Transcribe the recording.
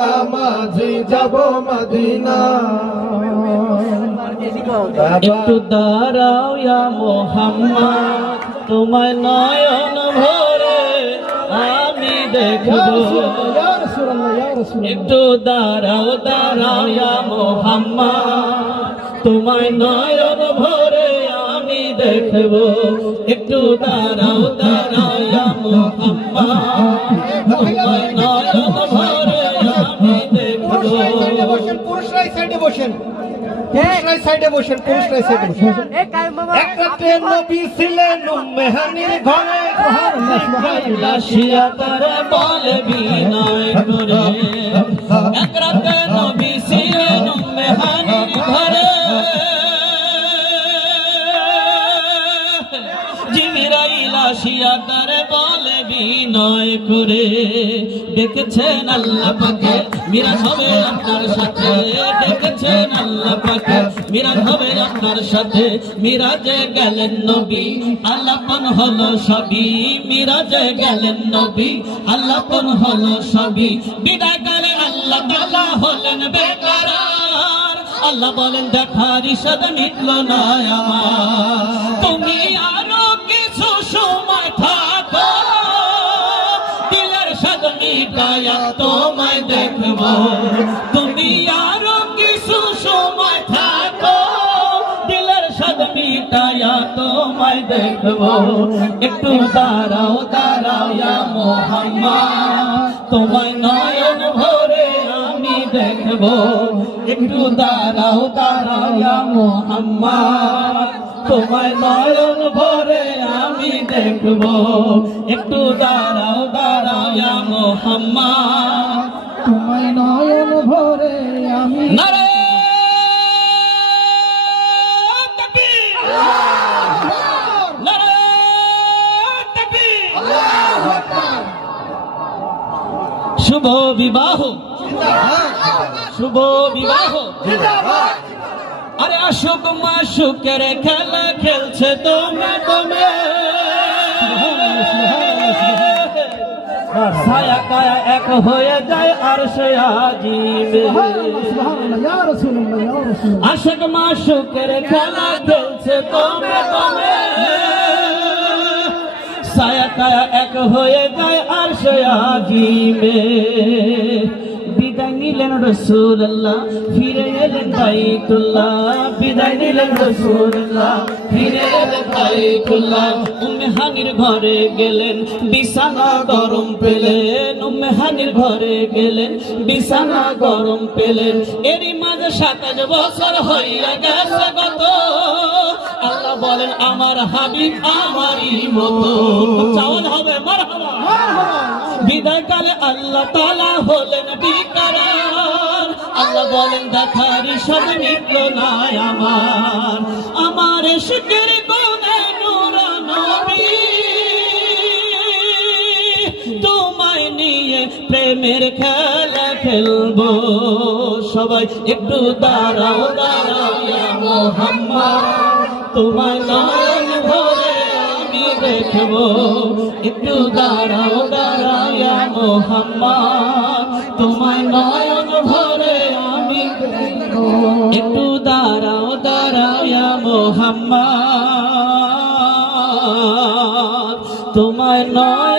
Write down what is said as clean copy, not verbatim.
মক্কা মাঝি যাব মদিনা। একটু দাঁড়াও ইয়া মুহাম্মদ, তোমায় নয়ন ভরে আমি দেখবো। একটু দাঁড়াও দাঁড়াও ইয়া মুহাম্মদ, তোমায় নয়ন ভরে আমি দেখবো। একটু দাঁড়াও দাঁড়াও ইয়া মুহাম্মদ, তোমায় নয়ন ভরে আমি দেখবো। পুরুষরাই সাইডে বসেন, পুরুষরাই সাইডে বসেন, পুরুষরাই সাইডে বসেন। এক রাতে নবী ছিলেন উম্মে হানির ঘরে, লাশিয়া করে বলে বিনয় করে। এক রাতে নবী ছিলেন উম্মে হানির ঘরে, জিবরাইল আসিয়া করে বলে বিনয় করে। দেখেছেন আল্লাহ পাকে মিরাজ হবে আপনার সাথে, দেখেছেন আল্লাহ পাকে মিরাজ হবে আপনার সাথে। মিরাজে গেলেন নবী আল্লাপন হলো সবই, মিরাজে গেলেন নবী আল্লাপন হলো সবই। বিদায় কালে আল্লাহ তাআলা হলেন বেকরার, আল্লাহ বলেন দেখার ইশারা মিটলো না আমার। তুমি আরো কিছু সময় থাকো, দিলের সাদ মিটায়া তোমায় দেখবো। তুমি আরো কিছু সময় থাকো, দিলের সাদ মিটায়া তোমায় দেখবো। একটু দাঁড়াও দাঁড়াও ইয়া মুহাম্মদ, তোমায় নয়ন ভরে আমি দেখবো। একটু দাঁড়াও দাঁড়াও ইয়া মুহাম্মদ, তোমায় নয়ন ভরে আমি দেখবো। একটু দাঁড়াও দাঁড়াও ইয়া মুহাম্মদ, তোমায় নয়ন ভরে আমি। নারে শুভ বিবাহ, শুভ বিবাহ। আরে আশুক মাশুকের খেলা খেলছে তোমরা তোমে, ছায়া কায়া এক হয়ে যায় আর সে আজিবে। আশুক মাশুকের খেলা খেলছে তোমরা তোমে, ছায়া কায়া এক হয়ে যায় আর সে আজিবে। বিদায় নিলেন রাসূলুল্লাহ, ফিরে এলেন বাইতুল্লাহ। বিদায় নিলেন রাসূলুল্লাহ, ফিরে এলেন বাইতুল্লাহ। উম্মে হানির ঘরে গেলেন, বিছানা গরম পেলেন। উম্মে হানির ঘরে গেলেন, বিছানা গরম পেলেন। এরই মাঝে 27 বছর হইয়া গেছে গত। আল্লাহ বলেন আমার হাবিব আমারই মতো। চাওয়াল হবে মারহাবা। বিদায় কালে আল্লাহ তাআলা হলেন বিকরার, আল্লাহ বলেন দেখার সব মিটলো না আমার। আমার ইশকের কোনে নূর নবী, তোমায় নিয়ে প্রেমের খেলা খেলবো। সবাই একটু দাঁড়াও দাঁড়াও ইয়া মুহাম্মদ, তোমায় নয়ন ভরে আমি দেখবো। একটু দাঁড়াও দাঁড়াও ইয়া মুহাম্মদ, তোমায় নয়ন ভরে আমি দেখবো। একটু দাঁড়াও দাঁড়াও ইয়া মুহাম্মদ, তোমায় নয়ন